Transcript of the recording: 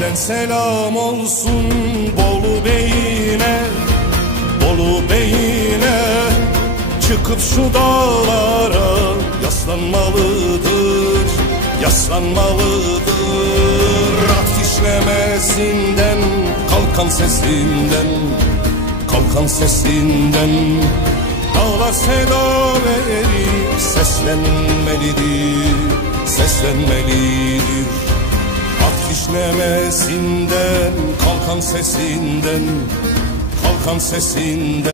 Benden selam olsun Bolu Bey'ine, Bolu Bey'ine. Çıkıp şu dağlara yaslanmalıdır, yaslanmalıdır. At kişnemesinden, kalkan sesinden, kalkan sesinden. Dağlar seda verir, seslenmelidir, seslenmelidir. At kişnemesinden, kalkan sesinden, kalkan sesinden.